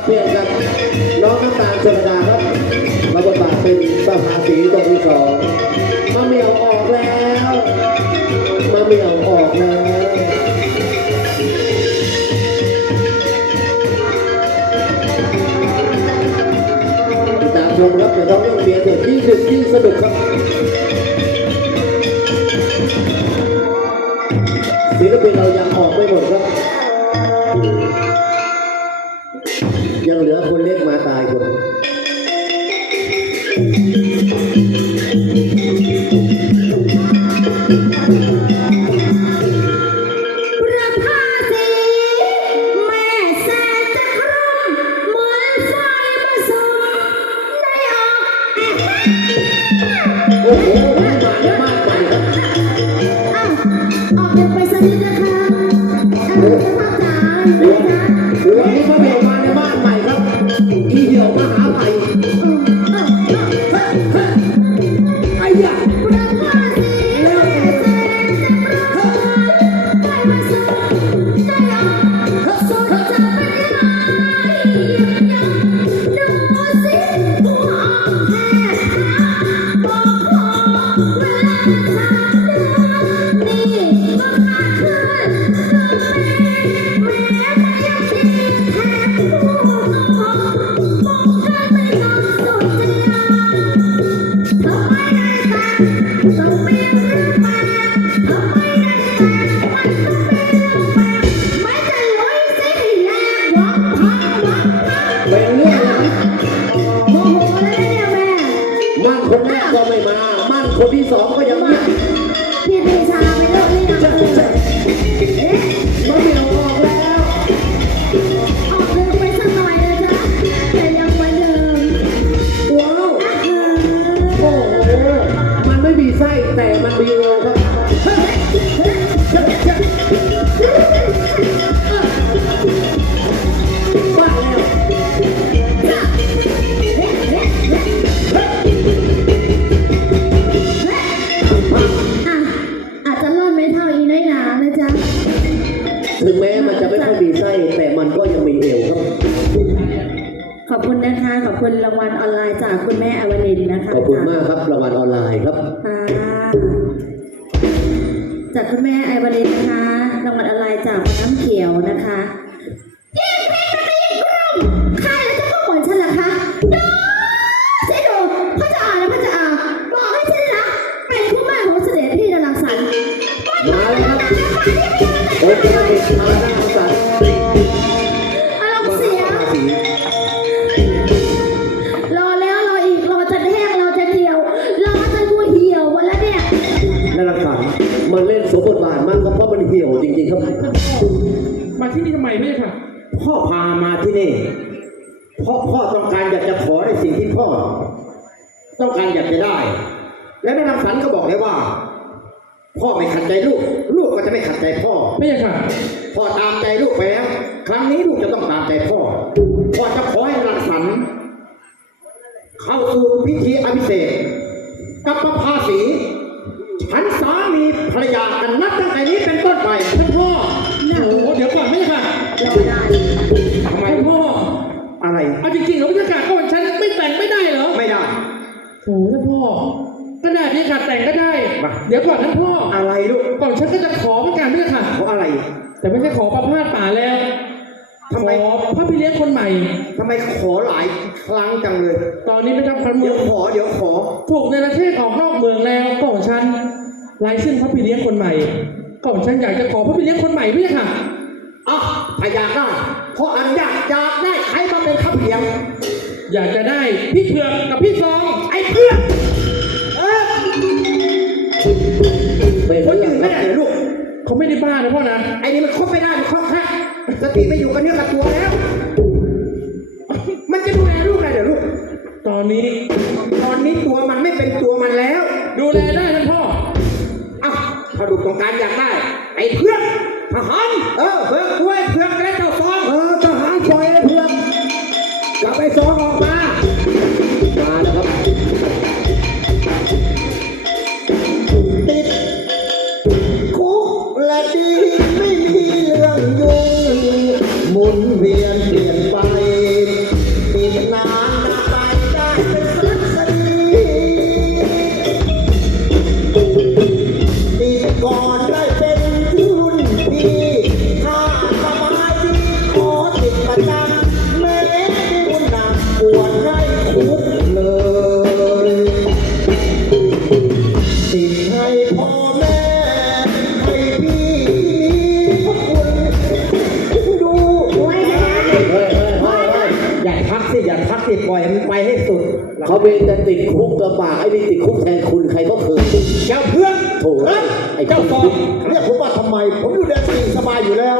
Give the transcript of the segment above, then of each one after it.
เปลี่ยนกับน้องน้ำตาลชนดาครับมาบทบาทเป็นสหาสีตัวที่สองมาเหมียวออกแล้วมาเหมียวออกแล้วตามชมครับเดี๋ยวน้องยังเบียร์เด็กที่ดึกที่สนุกครับศิลปินเรา คนที่สองก็ยังไม่พี่ปีชาไปเลิกเรียนจะเออจะ มาแล้วครับโอ้ยเด็กมาแล้วนะสัตว์อารมมาณ์เสียหาสีรอแล้วรออีกรอจะแห้งรอจะเดียวรอจนกูเหี่ยวหมดแล้วเนี่ย นั่นแหละครับมันเล่นสมบทบาทมันก็เพราะมันเหี่ยวจริงๆครับมาที่นี่ทำไมไม่ค่ะพ่อพามาที่นี่ เพราะพ่อต้องการอยากจะขอในสิ่งที่พ่อ ต้องการอยากจะได้ และแม่นางสันก็บอกเลยว่า พ่อไม่ขัดใจลูก ลูกก็จะไม่ขัดใจพ่อ ไม่ค่ะพ่อตามใจลูกไปแล้วครั้งนี้ลูกจะต้องตามใจพ่อ พ่อจะขอให้รังสรรค์เข้าสู่พิธีอภิเษกกับประภาสีฉันสามีภรรยากันนับตั้งแต่นี้เป็นต้นไป เดี๋ยวก่อนท่านพ่อ อะไรลูกก่อนฉันก็จะขอเหมือนกันพี่ค่ะเพราะอะไร แต่ไม่ใช่ขอประพาสป่าแล้วทำไม ขอพระพี่เลี้ยงคนใหม่ ทำไมขอหลายครั้งจังเลย ตอนนี้ไปทำพันเมืเดี๋อยงวขอเดี๋ยวขอ ถูกในประเทศออกนอกเมืองแล้วก็ของฉันลายซึ่งพระพี่เลี้ยงคนใหม่ก็ของฉันอยากจะขอพระพี่เลี้ยงคนใหม่พี่ค่ะ อะถ้าอยากได้เพราะอันอยากอยากได้ใครมาเป็นข้าเพียง อยากจะได้พี่เผือกกับพี่ซองไอ้เพื่อนเออ เป็นคนอื่นไม่ได้เหรอลูก เขาไม่ได้บ้านะพ่อนะ ไอ้นี่มันคบไม่ได้ มันคบแค่สติไม่อยู่กับเนื้อกับตัวแล้ว มันจะดูแลลูกอะไรเดี๋ยวลูก ตอนนี้ตอนนี้ตัวมันไม่เป็นตัวมันแล้ว ดูแลได้ท่านพ่ออะถ้าดูตรงการอยากได้ ไอ้เพื่อนทหารเออเพื่อนด้วยเพื่อนและเจ้าฟองเออทหารปล่อยไอ้เพื่อนจับไอ้ซองออกมามา เขาเป็นแต่ติดคุกกระบากไอ้นี่ติดคุกแทนคุณใครก็เคยเจ้าเพื่อนโถ่ไอ้เจ้าฟองเรียกผมว่าทำไม ผมอยู่แดนสี่สบายอยู่แล้ว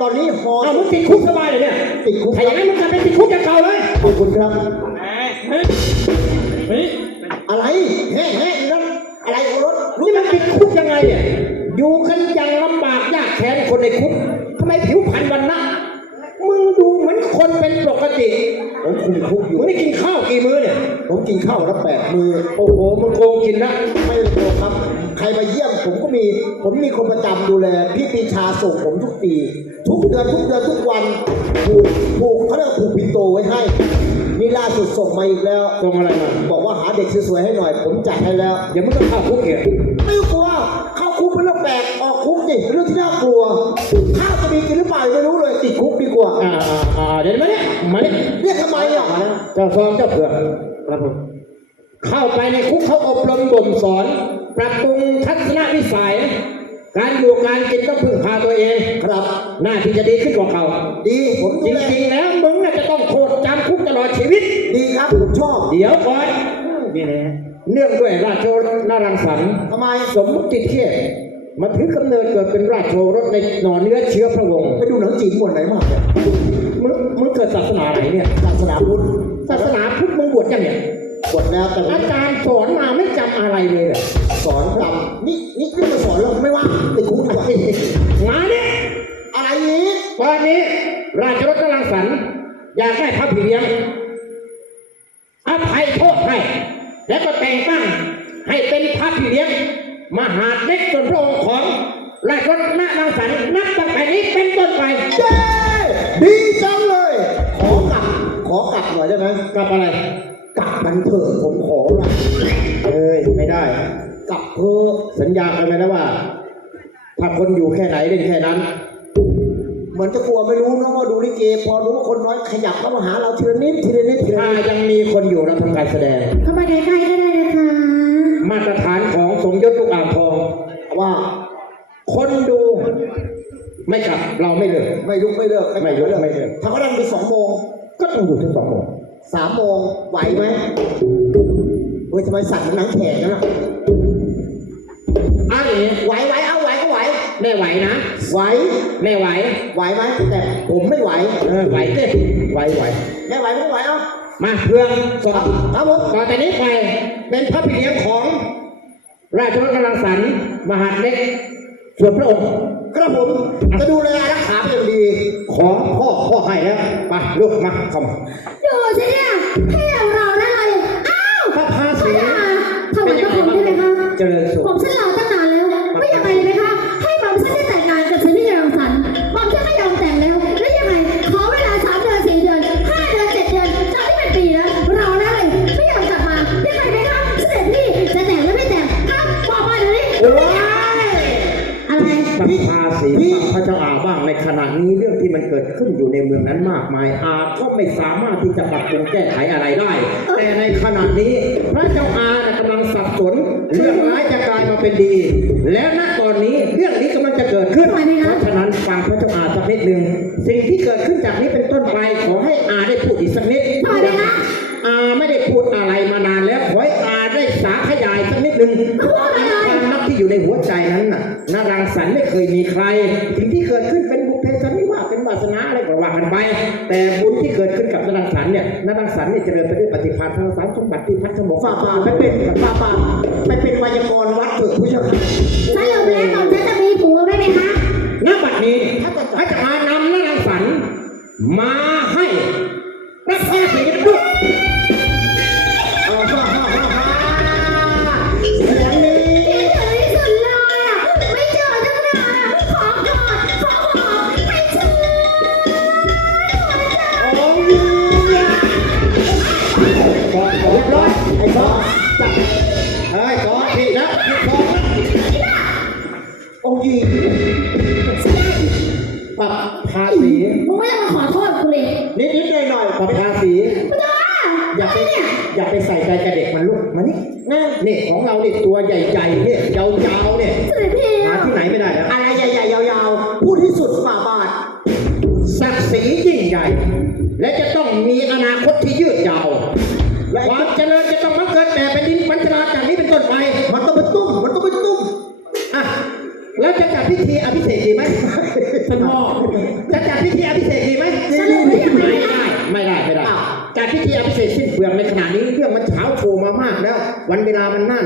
ตอนนี้ฮอเอามึงติดคุกสบายเลยเนี่ยติดคุกถ้าอย่างนั้นมึงกลับไปติดคุกอย่างเก่าเลยขอบคุณครับเฮ้ยเฮ้ยอะไรแห่แห่อีกนั้นอะไรของรถนี่มันติดคุกยังไงเนี่ยอยู่กันอย่างลำบากยากแค้นคนในคุกทำไมผิวพรรณวันนะ กติผมคุมคุกอยู่มึงได้กินข้าวกี่มื้อเนี่ย ผมกินข้าวแล้วแปดมือโอ้โหมึงโกงกินนะไม่ได้โกงครับ ใครมาเยี่ยมผมก็มี ผมมีคนประจำดูแล พี่ปีชาส่งผมทุกปี ทุกเดือนทุกเดือนทุกวันผูกผูกเขาเรียกว่าผูกปินโตไว้ให้ นี่ล่าสุดส่งมาอีกแล้วตรงอะไรมา บอกว่าหาเด็กสวยๆให้หน่อย ผมจัดให้แล้ว เดี๋ยวมึงก็เข้าคุกเอง เจ้าซองเจ้าเผือกครับผมเข้าไปในคุกเขาอบรมบ่มสอน ปรับปรุงทัศนวิสัย การอยู่การกินต้องพึ่งพาตัวเองครับ หน้าที่จะดีขึ้นกว่าเก่าดีผมจดูแลริงๆแล้วมึงน่าจะต้องโทษจำคุกตลอดชีวิต ดีครับผมชอบ เดี๋ยวก่อนนี่นะเนื่องด้วยราชโอรสนารังสรรค์ทำไมสมมุติเทพมาถึงกำเนิดเกิดเป็นราชโอรสในหน่อเนื้อเชื้อพระวงศ์ไปดูหนังจีนบทไหนมาเนี่ยมึงมึงเกิดศาสนาไหนเนี่ยศาสนาพุทธ ศาสนาพุทธมึงบวชยังเนี่ยบทแล้วแต่ผมอาจารย์สอนมาไม่จำอะไรเลยเหรอสอนจำนี่นี่เรื่องมาสอนเราไม่ว่าติดคุกดีกว่ามาเนี่ยอะไรนี้ตอนนี้ ราชรถกำลังสรรค์อยากได้พระพี่เลี้ยงอภัยโทษให้ แล้วก็แต่งตั้งให้เป็นพระพี่เลี้ยง มหาดเล็กส่วนพระองค์ของราชรถนารังสรรค์นับตั้งแต่นี้เป็นต้นไปเย้ดีจังเลยขอกลับข อกลับหน่อยได้ไหมกับอะไรกลับมันเถอะผมขอละเอ้ยไม่ได้กลับเถอะสัญญากันไปแล้วว่า ถ้าคนอยู่แค่ไหนเล่นแค่นั้น เหมือนจะกลัวไม่รู้นะว่าดูลิเกพอรู้ว่าคนน้อยขยับเข้ามาหาเราทีละนิดทีละนิดทีละถ้านิดยังมีคนอยู่เราทำการแสดง เข้ามาใกล้ๆก็ได้นะคะ มาตรฐานของสมยศลูกอ่างทองว่าคนดูไม่กลับเราไม่เลิกไม่ลุกไม่เลิกไม่ลุกไม่เลิกถ้าเขาดันไปสองโมง ก็ต้องอยู่ถึงสองโมงสามโมงไหวไหมเฮ้ยทำไมสั่นเหมันหนังแขกนะอ้าวอย่างนี้ไหวไหวเอาไหวก็ไหว แม่ไหวนะไหว แม่ไหว ไหวไหมแต่ผมไม่ไหว เออไหวสิไหวไหวแม่ไหวไม่ไหวเอ้ามาเพื่อนสอครับบครับผมต่อแต่นี้ไปเป็นพระพี่เลี้ยงของ ราชรถกำลังสรรค์มหาดเล็กส่วนพระองค์ครับผมจะดูแลรักษาเป็น อย่างดีขอพ่อพ่อให้แล้วไปลูกมาเข้ามาดูสิเนี่ยให้เราเราได้เลยอ้าวพระพาสีทำไมต้องผมใช่ไหมคะเจริญสุขผมฉันรอตั้งนานแล้วากมายอาก็ไม่สามารถที่จะปรับปรุงแก้ไขอะไรได้ แต่ในขณะนี้พระเจ้าอาน่ะกำลังสับสนเรื่องร้ายจะกลายมาเป็นดี และณตอนนี้เรื่องนี้กำลังจะเกิดขึ้นทำไมไม่เพคะราะฉะนั้นฟังพระเจ้าอาสักนิดหนึ่งสิ่งที่เกิดขึ้นจากนี้เป็นต้นไปขอให้อาได้พูดอีกสักนิดาณทางสารสมบัติที่พัฒน์สมองฝ่าฝ่าไม่เป็นฝ่าฝ่าา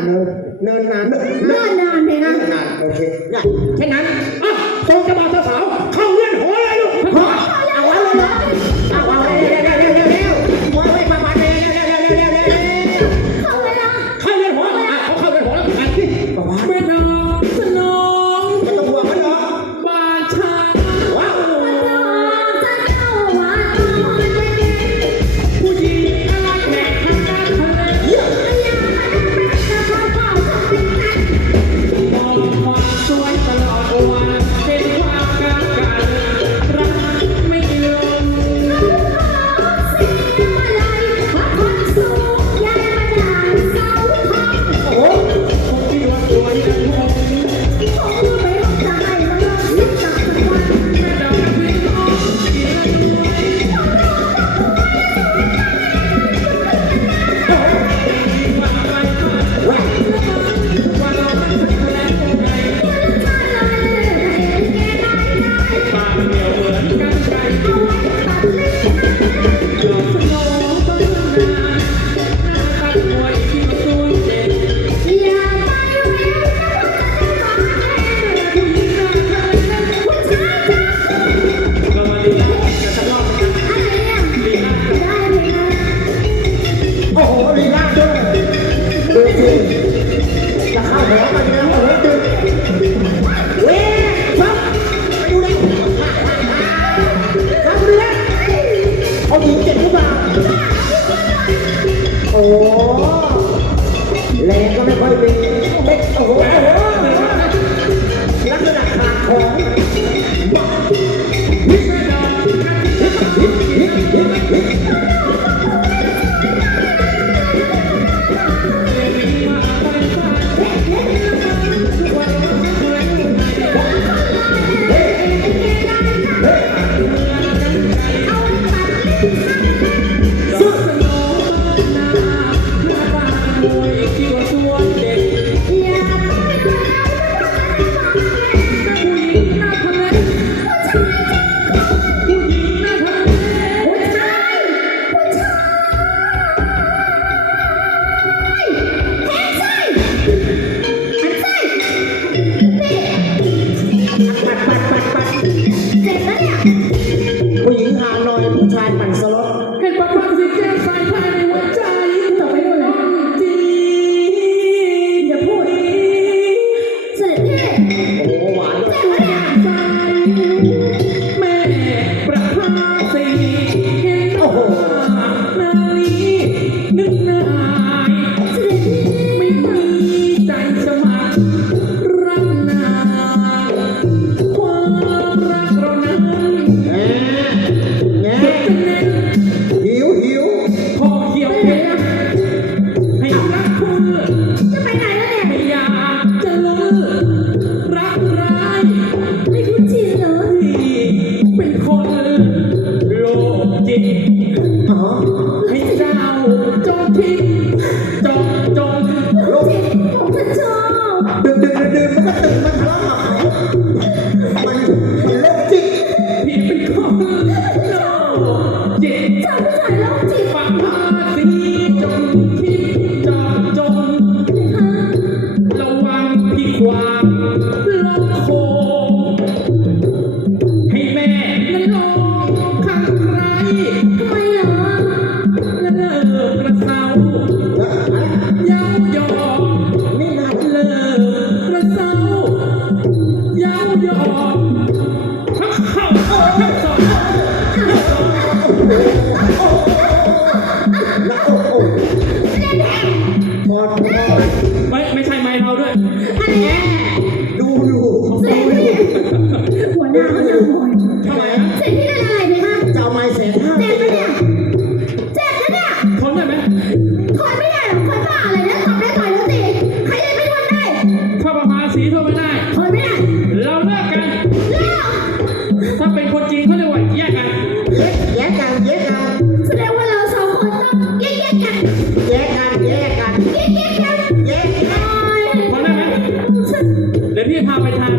น้าหไม่เสร็จนาเจ็ะเนี่ยเจ็บนะเนี่ยทนได้ไหมทนไม่ได้หอนบ้าอะไรนะทำได้ต่อยแล้วสิใครจะไม่ทนได้ถ้าประาสีทนไม่ได้ ทนไม่ได้เราเลิกกัน เลิกถ้าเป็นคนจริงเขาเรียกว่าแยกกันแยกแยกกันแยกกัน แสดงว่าเราสองคนต้องแยกแยกกันแยกกันแยกกันแยกแยกกันแยกกันทนได้ไหมเดี๋ยวพี่พาไปทาน